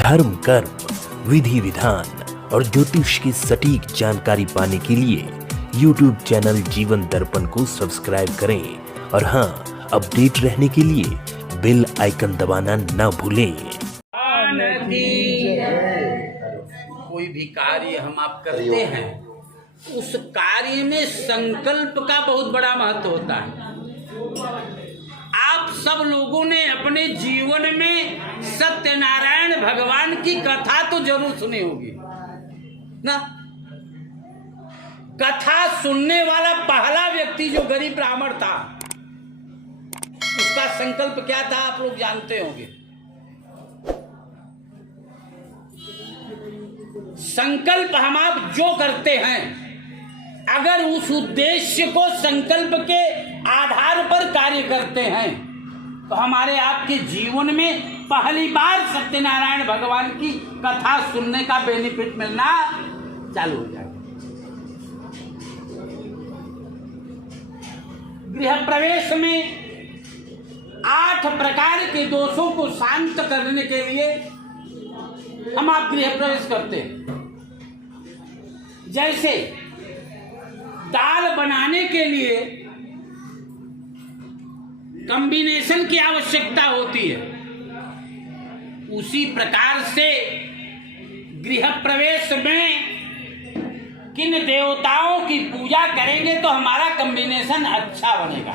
धर्म, कर्म, विधि विधान और ज्योतिष की सटीक जानकारी पाने के लिए YouTube चैनल जीवन दर्पण को सब्सक्राइब करें और हाँ, अपडेट रहने के लिए बेल आइकन दबाना ना भूलें। कोई भी कार्य हम आप करते हैं, उस कार्य में संकल्प का बहुत बड़ा महत्व होता है। आप सब लोगों ने अपने जीवन में सत्यनारायण भगवान की कथा तो जरूर सुनी होगी ना। कथा सुनने वाला पहला व्यक्ति जो गरीब ब्राह्मण था, उसका संकल्प क्या था आप लोग जानते होंगे। संकल्प हम आप जो करते हैं, अगर उस उद्देश्य को संकल्प के आधार पर कार्य करते हैं तो हमारे आपके जीवन में पहली बार सत्यनारायण भगवान की कथा सुनने का बेनिफिट मिलना चालू हो जाएगा। गृह प्रवेश में 8 प्रकार के दोषों को शांत करने के लिए हम आप गृह प्रवेश करते हैं। जैसे दाल बनाने के लिए कॉम्बिनेशन की आवश्यकता होती है, उसी प्रकार से गृह प्रवेश में किन देवताओं की पूजा करेंगे तो हमारा कॉम्बिनेशन अच्छा बनेगा।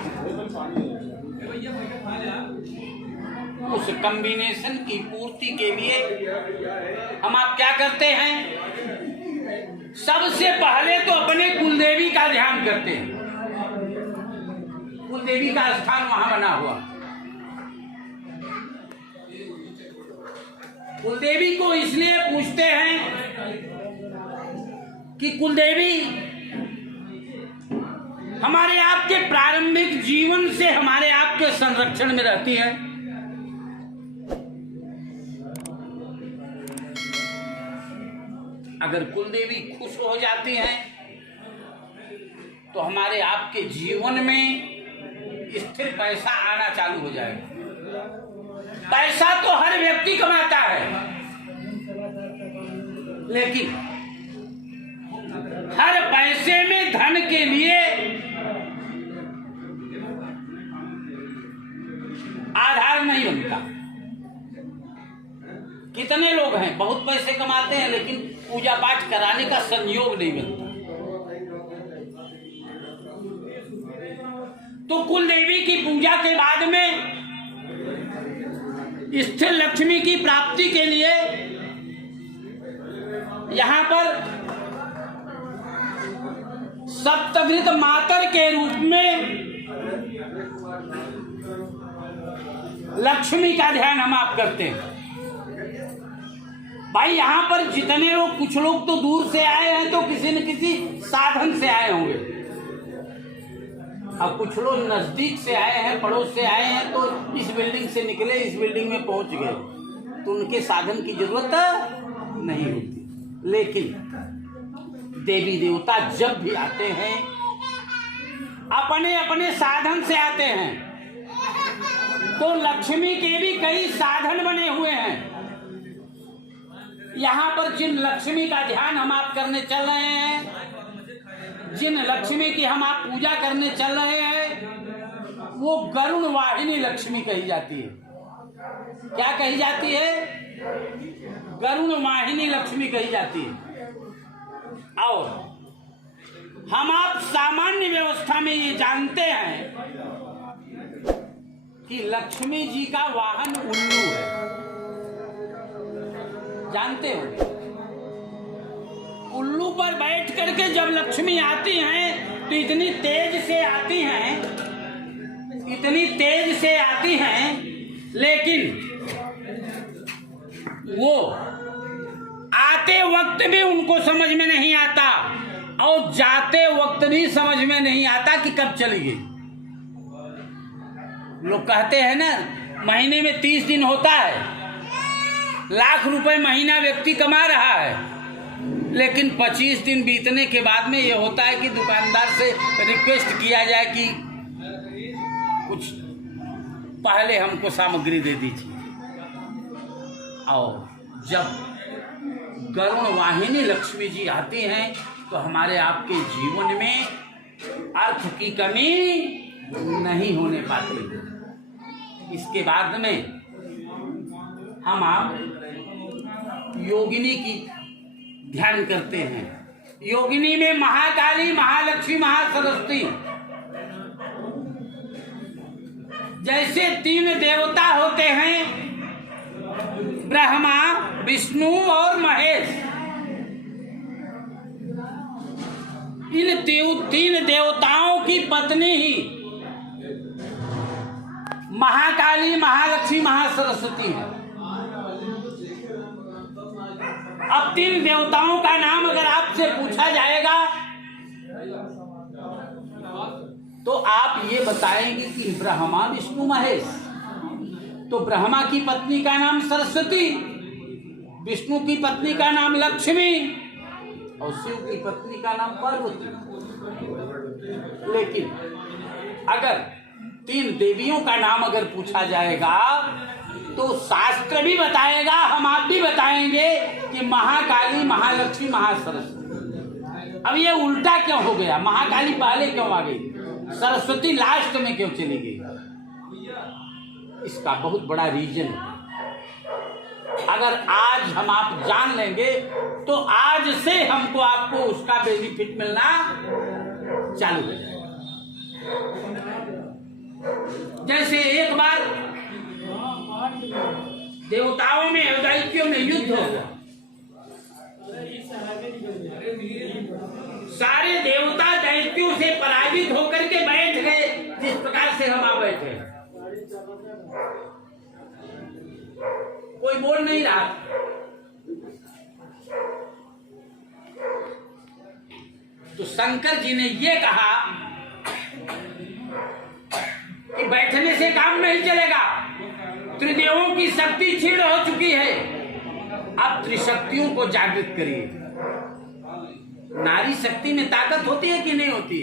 उस कॉम्बिनेशन की पूर्ति के लिए हम आप क्या करते हैं, सबसे पहले तो अपने कुलदेवी का ध्यान करते हैं। कुलदेवी का स्थान वहां बना हुआ, कुलदेवी को इसलिए पूछते हैं कि कुलदेवी हमारे आपके प्रारंभिक जीवन से हमारे आपके संरक्षण में रहती है। अगर कुलदेवी खुश हो जाती हैं तो हमारे आपके जीवन में स्थिर पैसा आना चालू हो जाएगा। पैसा तो हर व्यक्ति कमाता है, लेकिन हर पैसे में धन के लिए आधार नहीं बनता। कितने लोग हैं बहुत पैसे कमाते हैं लेकिन पूजा पाठ कराने का संयोग नहीं बनता। तो कुलदेवी की पूजा के बाद में स्थिर लक्ष्मी की प्राप्ति के लिए यहां पर सप्तघृत मातर के रूप में लक्ष्मी का ध्यान हम आप करते हैं। भाई यहाँ पर जितने लोग, कुछ लोग तो दूर से आए हैं तो किसी न किसी साधन से आए होंगे, और कुछ लोग नजदीक से आए हैं, पड़ोस से आए हैं, तो इस बिल्डिंग से निकले इस बिल्डिंग में पहुंच गए, तो उनके साधन की जरूरत नहीं होती। लेकिन देवी देवता जब भी आते हैं अपने अपने साधन से आते हैं, तो लक्ष्मी के भी कई साधन बने हुए हैं। यहाँ पर जिन लक्ष्मी का ध्यान हम आप करने चल रहे हैं, जिन लक्ष्मी की हम आप पूजा करने चल रहे हैं, वो गरुण वाहिनी लक्ष्मी कही जाती है। क्या कही जाती है? गरुण वाहिनी लक्ष्मी कही जाती है। और हम आप सामान्य व्यवस्था में ये जानते हैं कि लक्ष्मी जी का वाहन उल्लू है, जानते हो? उल्लू पर बैठ करके जब लक्ष्मी आती हैं तो इतनी तेज से आती हैं, इतनी तेज से आती हैं, लेकिन वो आते वक्त भी उनको समझ में नहीं आता और जाते वक्त भी समझ में नहीं आता कि कब चली गई। लोग कहते हैं ना, महीने में 30 दिन होता है, लाख रुपए महीना व्यक्ति कमा रहा है, लेकिन 25 दिन बीतने के बाद में ये होता है कि दुकानदार से रिक्वेस्ट किया जाए कि कुछ पहले हमको सामग्री दे दीजिए। और जब गरुण वाहिनी लक्ष्मी जी आती हैं तो हमारे आपके जीवन में अर्थ की कमी नहीं होने पाती। इसके बाद में हम आप योगिनी की ध्यान करते हैं। योगिनी में महाकाली, महालक्ष्मी, महासरस्वती जैसे 3 देवता होते हैं, ब्रह्मा, विष्णु और महेश। इन 3 देवताओं की पत्नी ही महाकाली, महालक्ष्मी, महासरस्वती है। अब 3 देवताओं का नाम अगर आपसे पूछा जाएगा तो आप ये बताएंगे कि ब्रह्मा, विष्णु, महेश। तो ब्रह्मा की पत्नी का नाम सरस्वती, विष्णु की पत्नी का नाम लक्ष्मी और शिव की पत्नी का नाम पार्वती। लेकिन अगर 3 देवियों का नाम अगर पूछा जाएगा तो शास्त्र भी बताएगा, हम आप भी बताएंगे कि महाकाली, महालक्ष्मी, महासरस्वती। अब ये उल्टा क्यों हो गया? महाकाली पहले क्यों आ गई, सरस्वती लास्ट में क्यों चली गई? इसका बहुत बड़ा रीजन है। अगर आज हम आप जान लेंगे तो आज से हमको आपको उसका बेनिफिट मिलना चालू हो जाएगा। जैसे एक बार देवताओं में और दैत्यों में युद्ध हो गया। सारे देवता दैत्यों से पराजित होकर के बैठ गए, जिस प्रकार से हम आ बैठे। कोई बोल नहीं रहा। तो शंकर जी ने ये कहा कि बैठने से काम नहीं चलेगा, त्रिदेवों की शक्ति क्षीण हो चुकी है, अब त्रिशक्तियों को जागृत करिए। नारी शक्ति में ताकत होती है कि नहीं होती?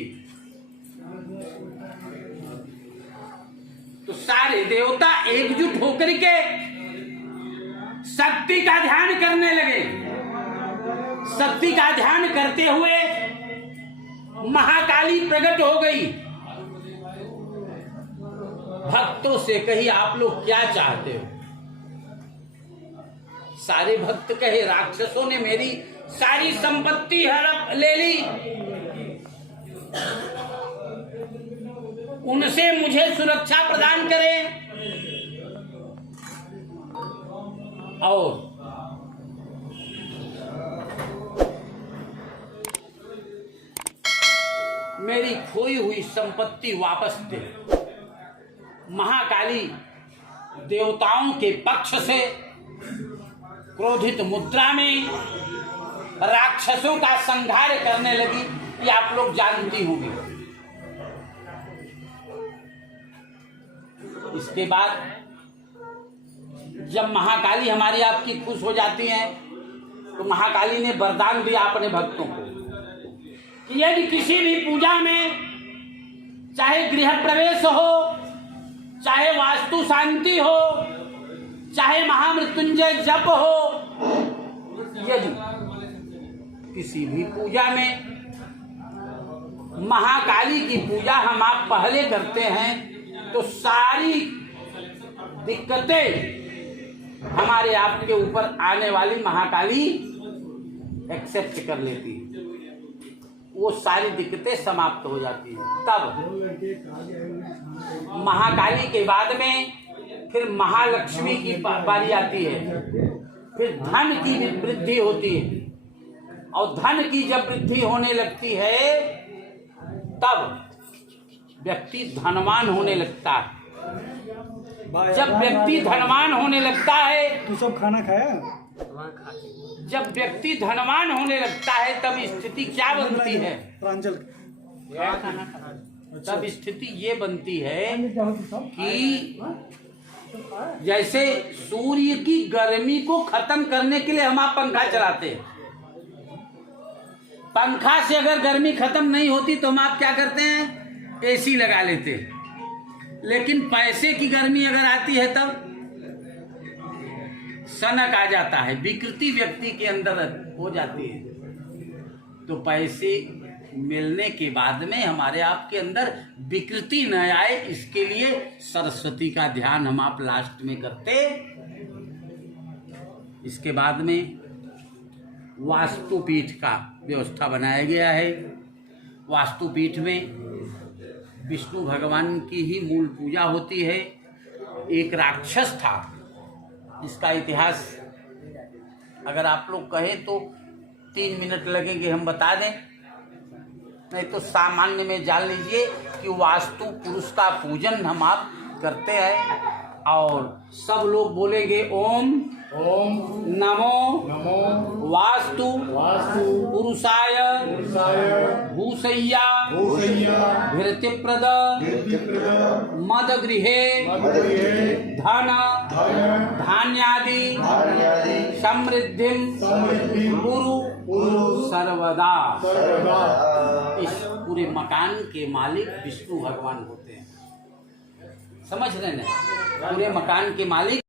तो सारे देवता एकजुट होकर के शक्ति का ध्यान करने लगे। शक्ति का ध्यान करते हुए महाकाली प्रकट हो गई। भक्तों से कही, आप लोग क्या चाहते हो? सारे भक्त कहे, राक्षसों ने मेरी सारी संपत्ति हड़प ले ली, उनसे मुझे सुरक्षा प्रदान करें और मेरी खोई हुई संपत्ति वापस दे। महाकाली देवताओं के पक्ष से क्रोधित मुद्रा में राक्षसों का संहार करने लगी। ये आप लोग जानती होंगी। इसके बाद जब महाकाली हमारी आपकी खुश हो जाती हैं तो महाकाली ने वरदान दिया अपने भक्तों को कि यदि किसी भी पूजा में, चाहे गृह प्रवेश हो, चाहे वास्तु शांति हो, चाहे महामृत्युंजय जप हो, यदि किसी भी पूजा में महाकाली की पूजा हम आप पहले करते हैं तो सारी दिक्कतें हमारे आपके ऊपर आने वाली महाकाली एक्सेप्ट कर लेती है। वो सारी दिक्कतें समाप्त हो जाती हैं। तब महाकाली के बाद में फिर महालक्ष्मी की बारी आती है। फिर धन की भी वृद्धि होती है और धन की जब वृद्धि होने लगती है तब व्यक्ति धनवान होने लगता है। जब व्यक्ति धनवान होने लगता है, तू सब खाना खाया? जब व्यक्ति धनवान होने लगता है तब स्थिति क्या बनती है? प्रांजल तब स्थिति ये बनती है कि जैसे सूर्य की गर्मी को खत्म करने के लिए हम आप पंखा चलाते हैं। पंखा से अगर गर्मी खत्म नहीं होती तो हम आप क्या करते हैं? एसी लगा लेते हैं। लेकिन पैसे की गर्मी अगर आती है तब सनक आ जाता है, विकृति व्यक्ति के अंदर हो जाती है। तो पैसे मिलने के बाद में हमारे आपके अंदर विकृति न आए, इसके लिए सरस्वती का ध्यान हम आप लास्ट में करते। इसके बाद में वास्तुपीठ का व्यवस्था बनाया गया है। वास्तुपीठ में विष्णु भगवान की ही मूल पूजा होती है। एक राक्षस था, इसका इतिहास अगर आप लोग कहें तो 3 मिनट लगेंगे, हम बता दें, नहीं तो सामान्य में जान लीजिए कि वास्तु पुरुष का पूजन हम आप करते हैं। और सब लोग बोलेंगे ओम ओम नमो नमो वास्तु वास्तु पुरुषाय पुरुषाय भूसय्या भूषय्या भृतिप्रद कीर्तिप्रद मदगृहे मदगृहे धन धन धान्यादि धान्यादि समृद्धिं समृद्धिं कुरु कुरु सर्वदा। सर्वदा। इस पूरे मकान के मालिक विष्णु भगवान होते हैं, समझ रहे हैं? पूरे मकान के मालिक